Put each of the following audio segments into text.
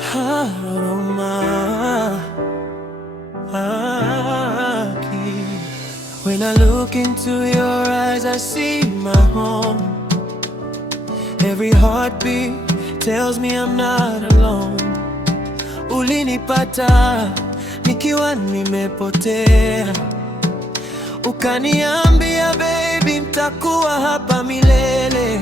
aroma aqui. When I look into your eyes, I see my home. Every heartbeat tells me I'm not alone. Ulinipata nikiwa nimepotea, ukaniambia baby, nitakuwa hapa milele.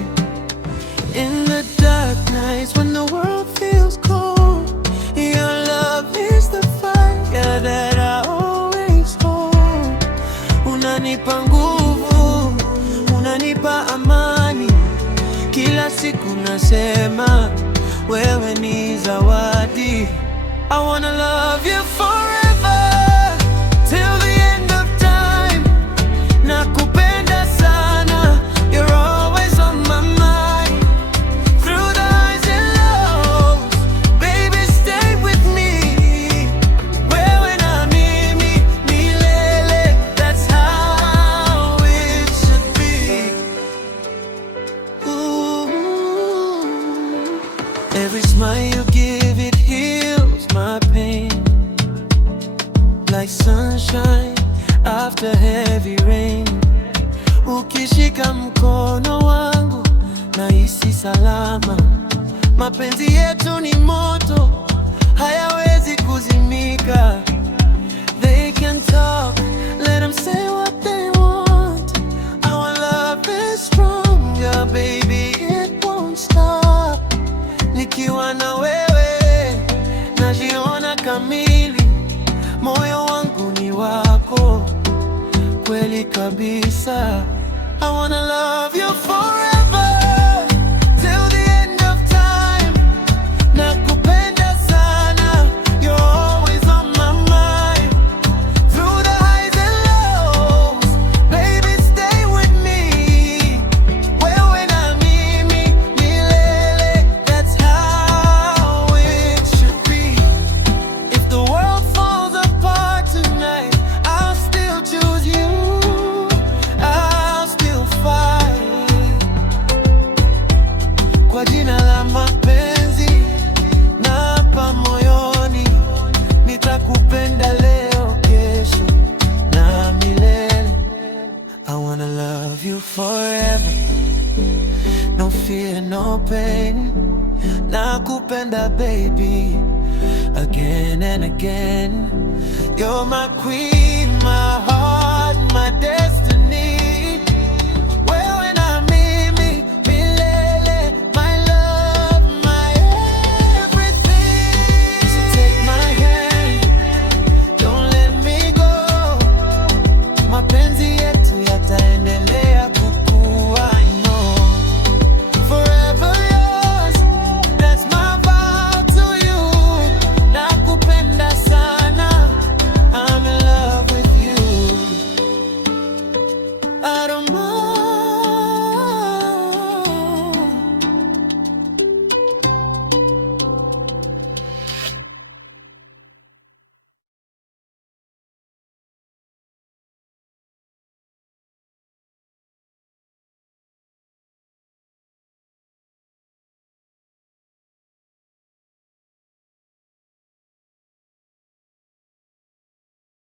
In the dark nights when the world feels cold, your love is the fire that I always hold. Unanipa nguvu, unanipa amani, kila siku nasema wewe ni zawadi. I wanna love you forever till the end of time. Nakupenda sana, you're always on my mind. Through the highs and lows, baby stay with me. Wewe na mimi milele, that's how it should be. Ooh. Every smile you give, it heals my pain, like sunshine after heavy rain. Ukishika mkono wangu nahisi salama. Mapenzi yetu ni moto, hayawezi kuzimika. They can talk, let them say what they want. Our love is stronger, baby, it won't stop. Nikiwa na wewe najiona kamili, moyo wangu ni wako kweli kabisa. I wanna love you forever till the end of time. Nakupenda sana, you're always on my mind. Through the highs and lows, baby stay with me. Wewe na mimi milele, that's how it should be. If the world falls apart tonight, I'll still choose you. I'll still fight. Kwa jina la mapenzi napa moyoni, nitakupenda leo, kesho na milele. I wanna love you forever, no fear, no pain. Nakupenda baby, again and again. You're my queen, my heart, my destiny. Wewe na mimi milele, my love, my everything. So take my hand, don't let me go. Mapenzi yetu yataendelea kukua, I know. Forever yours, that's my vow to you. Nakupenda sana, I'm in love with you. I don't mind.